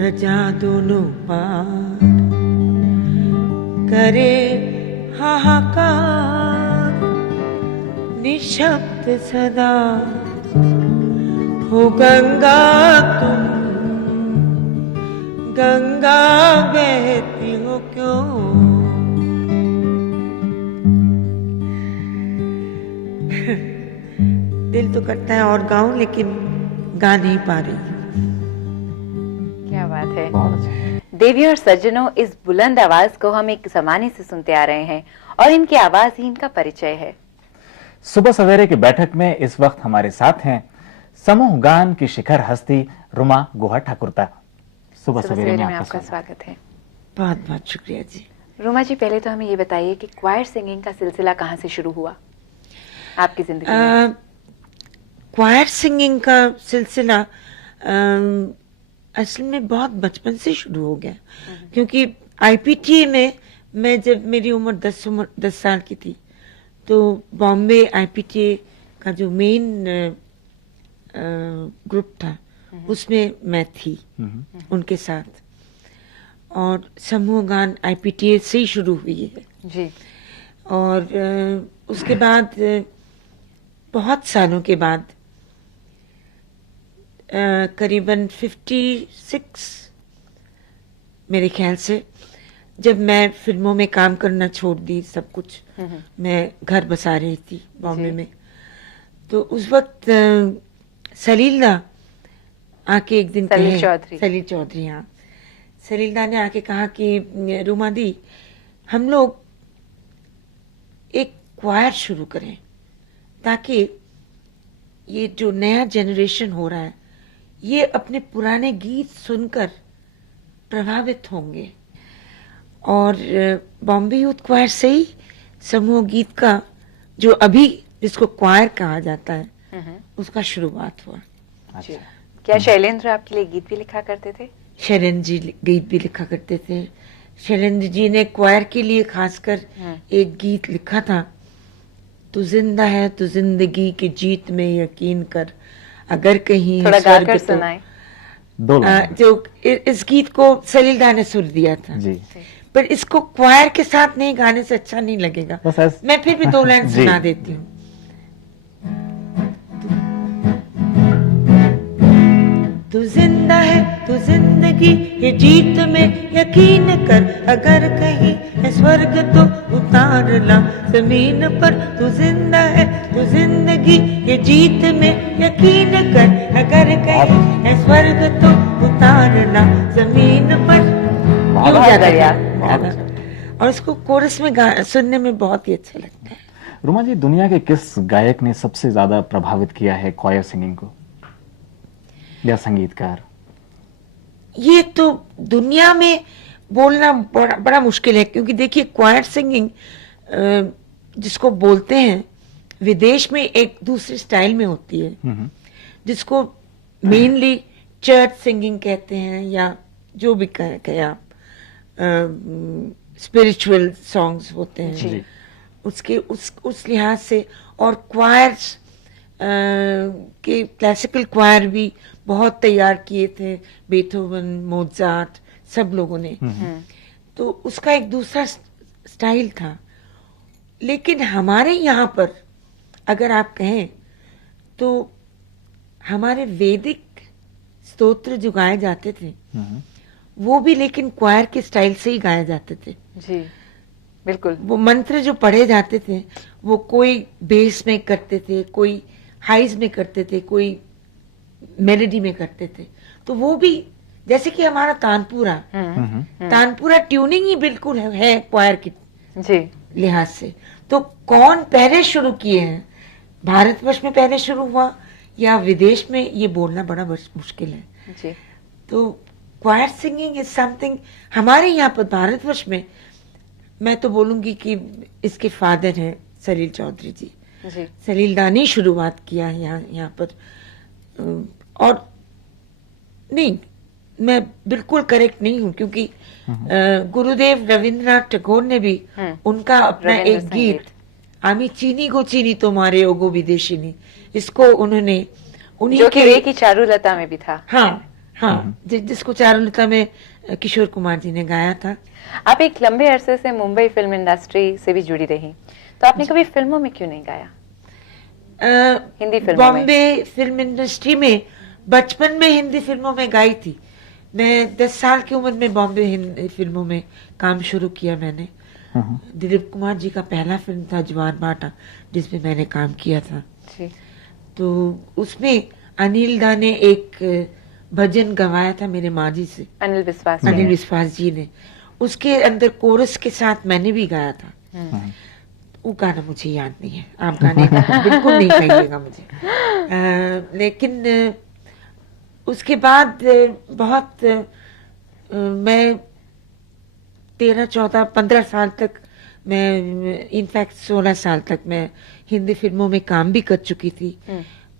रजा दोनों पार करे हाहाकार, निशब्द सदा हो गंगा तुम, गंगा बहती हो क्यों। दिल तो करता है और गाऊं, लेकिन गा नहीं पा रही। क्या बात है। बहुत अच्छा। देवी और सज्जनों, इस बुलंद आवाज को हम एक जमाने से सुनते आ रहे हैं और इनकी आवाज ही इनका परिचय है। सुबह सवेरे की बैठक में इस वक्त हमारे साथ हैं समूह गान की शिखर हस्ती रुमा गुहा ठाकुरता। सुबह सवेरे में आपका स्वागत है। बहुत बहुत शुक्रिया जी। रुमा जी, पहले तो हमें ये बताइए कि क्वायर सिंगिंग का सिलसिला कहाँ से शुरू हुआ आपकी जिंदगी में? क्वायर सिंगिंग का सिलसिला असल में बहुत बचपन से शुरू हो गया, क्योंकि आईपीटीए में मैं जब मेरी उम्र 10 साल की थी तो बॉम्बे आईपीटीए का जो मेन ग्रुप था उसमें मैं थी उनके साथ, और समूह गान आईपीटीए से ही शुरू हुई है जी। और उसके बाद बहुत सालों के बाद करीबन 56 मेरे ख्याल से, जब मैं फिल्मों में काम करना छोड़ दी, सब कुछ मैं घर बसा रही थी बॉम्बे में, तो उस वक्त सलील दा आके एक दिन सलील चौधरी, हाँ, सलील दा ने आके कहा कि रुमा दी, हम लोग एक क्वायर शुरू करें ताकि ये जो नया जनरेशन हो रहा है ये अपने पुराने गीत सुनकर प्रभावित होंगे। और बॉम्बे यूथ क्वायर से ही समूह गीत का, जो अभी जिसको क्वायर कहा जाता है, उसका शुरुआत हुआ। अच्छा। क्या शैलेंद्र आपके लिए गीत भी लिखा करते थे? शैलेंद्र जी गीत भी लिखा करते थे। शैलेंद्र जी ने क्वायर के लिए खासकर एक गीत लिखा था, तू जिंदा है तो जिंदगी की जीत में यकीन कर, अगर कहीं थोड़ा गाकर सुनाए। जो इस गीत को सलील दा ने सुर दिया था जी। पर इसको क्वायर के साथ नहीं गाने से अच्छा नहीं लगेगा, मैं फिर भी 2 लाइन सुना देती हूँ। तू जिंदा है तो जिंदगी ये जीत में यकीन कर, अगर कहीं है स्वर्ग तो उतार ला जमीन पर। तू जिंदा है तो जिंदगी ये जीत में यकीन कर, अगर कहीं है स्वर्ग तो उतार ला जमीन पर। और उसको कोरस में सुनने में बहुत ही अच्छा लगता है। रुमा जी, दुनिया के किस गायक ने सबसे ज्यादा प्रभावित किया है क्वायर सिंगिंग को, या संगीतकार? ये तो दुनिया में बोलना बड़ा मुश्किल है, क्योंकि देखिए क्वायर सिंगिंग जिसको बोलते हैं विदेश में एक दूसरे स्टाइल में होती है, जिसको मेनली चर्च सिंगिंग कहते हैं, या जो भी कहें आप, स्पिरिचुअल सॉन्ग्स होते हैं उसके उस लिहाज से। और क्वायर्स के क्लासिकल क्वायर भी बहुत तैयार किए थे, बेथोवन, मोजार्ट, सब लोगों ने, तो उसका एक दूसरा स्टाइल था। लेकिन हमारे यहाँ पर अगर आप कहें तो हमारे वैदिक स्तोत्र जो गाए जाते थे वो भी लेकिन क्वायर के स्टाइल से ही गाए जाते थे। जी बिल्कुल। वो मंत्र जो पढ़े जाते थे वो कोई बेस में करते थे, कोई हाइज में करते थे, कोई मेलोडी में करते थे। तो वो भी जैसे कि हमारा तानपुरा, तानपुरा ट्यूनिंग ही बिल्कुल है क्वायर की लिहाज से। तो कौन पहले शुरू किए हैं, भारतवर्ष में पहले शुरू हुआ या विदेश में, ये बोलना बड़ा मुश्किल है जी। तो क्वायर सिंगिंग इज समथिंग हमारे यहाँ पर भारतवर्ष में, मैं तो बोलूंगी कि इसके फादर हैं सलील चौधरी जी। सलील दा ने शुरुआत किया है यहाँ पर। और नहीं, मैं बिल्कुल करेक्ट नहीं हूँ, क्योंकि गुरुदेव रविंद्रनाथ टैगोर ने भी उनका अपना एक गीत आमी चीनी को चीनी तुम्हारे ओगो विदेशिनी, इसको उन्होंने उन्हीं जो कि वे की चारुलता में भी था। हाँ हाँ, जिसको चारुलता में किशोर कुमार जी ने गाया था। आप एक लंबे अरसे से मुंबई फिल्म इंडस्ट्री से भी जुड़ी रही, तो आपने कभी फिल्मों में क्यों नहीं गाया? हिंदी फिल्मों में? बॉम्बे फिल्म इंडस्ट्री में बचपन में हिंदी फिल्मों में गाई थी। मैं 10 साल की उम्र में बॉम्बे हिंदी फिल्मों में काम शुरू किया मैंने। दिलीप कुमार जी का पहला फिल्म था जवान भाटा, जिसमें मैंने काम किया था। जी। तो उसमें अनिल दा ने एक भजन गवाया था मेरे माँ जी से, अनिल विश्वास अनिल विश्वास जी ने। उसके अंदर कोरस के साथ मैंने भी गाया था। वो गाना मुझे याद नहीं है, आप गाने बिल्कुल नहीं कहिएगा मुझे। लेकिन उसके बाद बहुत मैं 13, 14, 15 साल तक मैं, इनफैक्ट 16 साल तक मैं हिंदी फिल्मों में काम भी कर चुकी थी।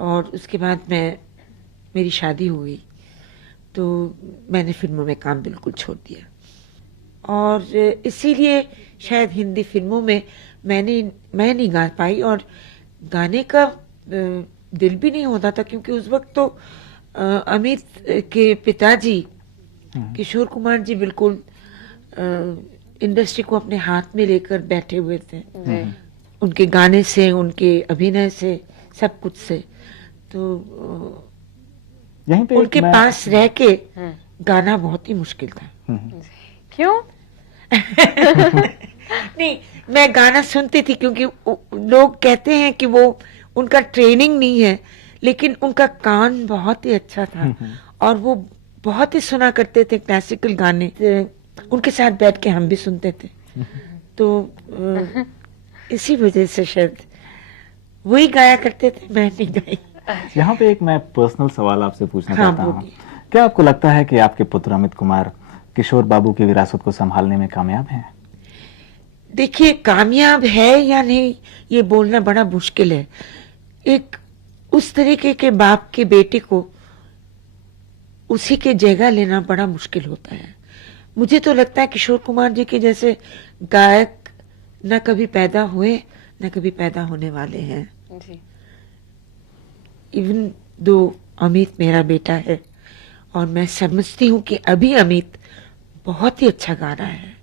और उसके बाद मेरी शादी हो गई, तो मैंने फिल्मों में काम बिल्कुल छोड़ दिया। और इसीलिए शायद हिंदी फिल्मों में मैं नहीं गा पाई, और गाने का दिल भी नहीं होता था, क्योंकि उस वक्त तो अमित के पिताजी किशोर कुमार जी बिल्कुल इंडस्ट्री को अपने हाथ में लेकर बैठे हुए थे। उनके गाने से, उनके अभिनय से, सब कुछ से। तो यहीं पे उनके पास रह के गाना बहुत ही मुश्किल था। क्यों? नहीं, मैं गाना सुनती थी, क्योंकि लोग कहते हैं कि वो उनका ट्रेनिंग नहीं है, लेकिन उनका कान बहुत ही अच्छा था और वो बहुत ही सुना करते थे क्लासिकल गाने। उनके साथ बैठ के हम भी सुनते थे। तो इसी वजह से शायद वही गाया करते थे, मैं नहीं गाई। यहाँ पे एक मैं पर्सनल सवाल आपसे पूछना हाँ, चाहता हूँ। क्या आपको लगता है कि आपके पुत्र अमित कुमार किशोर बाबू की विरासत को संभालने में कामयाब हैं? देखिए, कामयाब है या नहीं ये बोलना बड़ा मुश्किल है। एक उस तरीके के बाप के बेटे को उसी के जगह लेना बड़ा मुश्किल होता है। मुझे तो लगता है किशोर कुमार जी के जैसे गायक न कभी पैदा हुए, न कभी पैदा होने वाले हैं। जी। इवन दो अमित मेरा बेटा है, और मैं समझती हूँ कि अभी अमित बहुत ही अच्छा गा रहा है।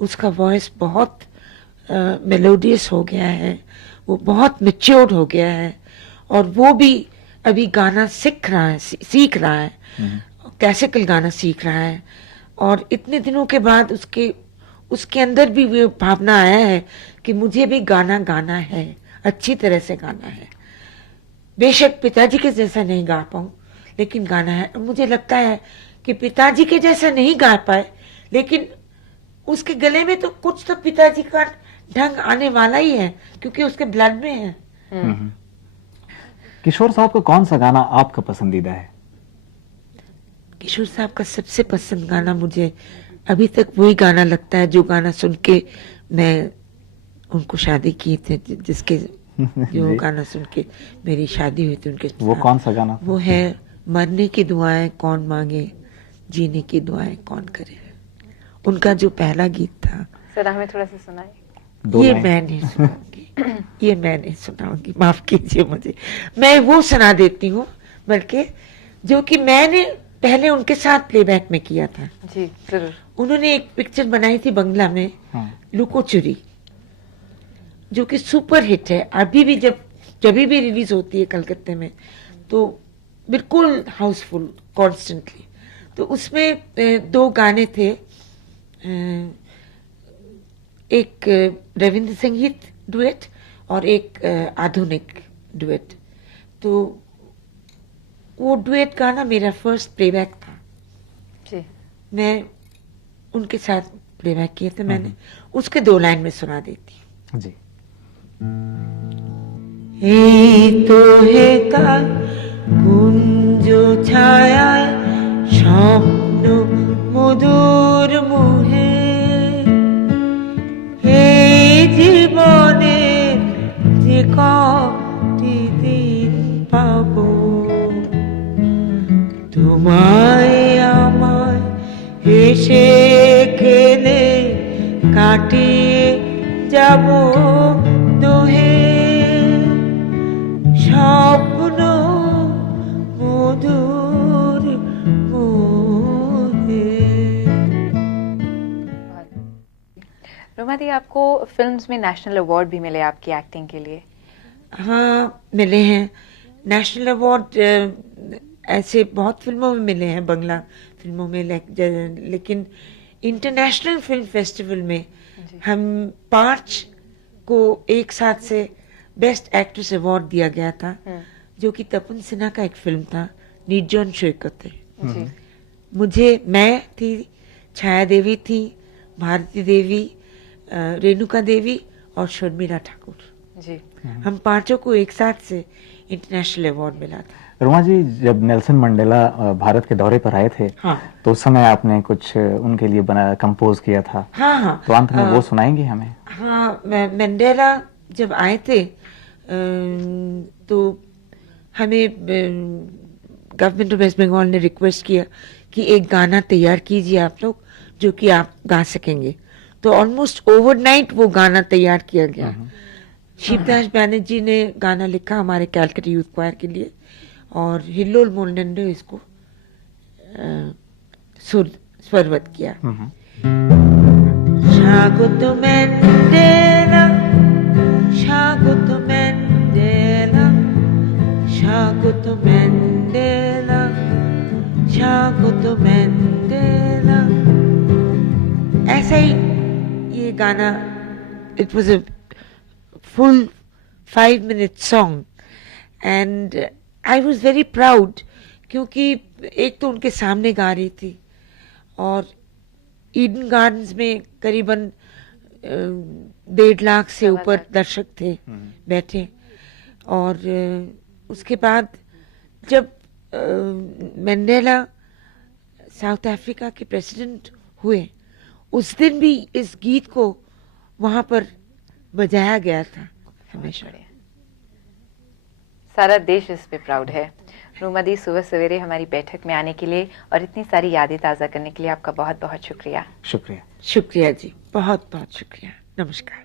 उसका वॉइस बहुत मेलोडियस हो गया है, वो बहुत मैच्योर्ड हो गया है, और वो भी अभी गाना सीख रहा है, क्लासिकल गाना सीख रहा है। और इतने दिनों के बाद उसके अंदर भी वो भावना आया है कि मुझे भी गाना गाना है, अच्छी तरह से गाना है। बेशक पिताजी के जैसा नहीं गा पाऊं, लेकिन गाना है। मुझे लगता है कि पिताजी के जैसा नहीं गा पाए, लेकिन उसके गले में तो कुछ तो पिताजी का ढंग आने वाला ही है, क्योंकि उसके ब्लड में है। किशोर साहब का कौन सा गाना आपका पसंदीदा है? किशोर साहब का सबसे पसंद गाना मुझे अभी तक वही गाना लगता है जो गाना सुन के मैं उनको शादी की थे, जिसके जो गाना सुन के मेरी शादी हुई थी उनके साथ। वो कौन सा गाना? वो है मरने की दुआएं कौन मांगे, जीने की दुआएं कौन करे। उनका जो पहला गीत था, सर हमें थोड़ा सा सुनाइए। ये मैं नहीं सुनाऊंगी, ये मैं नहीं सुनाऊंगी, माफ कीजिए मुझे। मैं वो सुना देती हूँ, बल्कि जो कि मैंने पहले उनके साथ प्लेबैक में किया था। जी जरूर। उन्होंने एक पिक्चर बनाई थी बंगला में, लुको चुरी, जो कि सुपर हिट है। अभी भी जब भी रिलीज होती है कलकत्ते में, तो बिल्कुल हाउसफुल कॉन्स्टेंटली। तो उसमें दो गाने थे, एक रविंद्र संगीत डुएट और एक आधुनिक डुएट। तो वो डुएट गाना मेरा फर्स्ट प्लेबैक था। जी। मैं उनके साथ प्लेबैक किए थे मैंने। उसके 2 लाइन में सुना देती हूँ। जी। এই তো হেতা কুঞ্জ ছায়া স্বপ্ন মধুর মুহে, এই জীবনে যে কটি দিন পাবো, তোমায় আমায় হেসে খেলে কাটিয়ে যাব দোহে, স্বপ্ন মধুর रूमा दी, आपको फिल्म्स में नेशनल अवार्ड भी मिले आपकी एक्टिंग के लिए। हाँ, मिले हैं नेशनल अवार्ड। ऐसे बहुत फिल्मों में मिले हैं, बंगला फिल्मों में, लेकिन इंटरनेशनल फिल्म फेस्टिवल में हम 5 को एक साथ से बेस्ट एक्ट्रेस अवार्ड दिया गया था, जो कि तपन सिन्हा का एक फिल्म था, निर्जन शोकते। मैं थी, छाया देवी थी, भारती देवी, रेणुका देवी और शर्मिला ठाकुर जी। हम 5 को एक साथ से इंटरनेशनल अवार्ड मिला था। रुमा जी, जब नेल्सन मंडेला भारत के दौरे पर आए थे, हाँ, तो उस समय आपने कुछ उनके लिए कंपोज किया था। हाँ हाँ, तो अंत में वो सुनाएंगे हमें? हाँ, मंडेला जब आए थे तो हमें गवर्नमेंट ऑफ वेस्ट बंगाल ने रिक्वेस्ट किया कि एक गाना तैयार कीजिए आप लोग, जो कि आप गा सकेंगे। तो ऑलमोस्ट ओवरनाइट वो गाना तैयार किया गया। शिवदास बैनर्जी ने गाना लिखा हमारे कैलकटा यूथ क्वायर के लिए, और हिल्लोल मोलनंडो इसको स्वरबद्ध किया। स्वागत मंडेला, स्वागत मंडेला, स्वागत मंडेला, स्वागत मंडेला। ऐसा ही ये गाना, it was a full 5-minute song and I was very proud, क्योंकि एक तो उनके सामने गा रही थी और ईडन गार्डन्स में करीबन 1.5 लाख से ऊपर दर्शक थे बैठे। और उसके बाद जब मंडेला साउथ अफ्रीका के प्रेसिडेंट हुए, उस दिन भी इस गीत को वहां पर बजाया गया था हमेशा। सारा देश इस पे प्राउड है। रूमा दी, सुबह सवेरे हमारी बैठक में आने के लिए और इतनी सारी यादें ताज़ा करने के लिए आपका बहुत बहुत शुक्रिया। शुक्रिया। शुक्रिया जी, बहुत बहुत शुक्रिया। नमस्कार।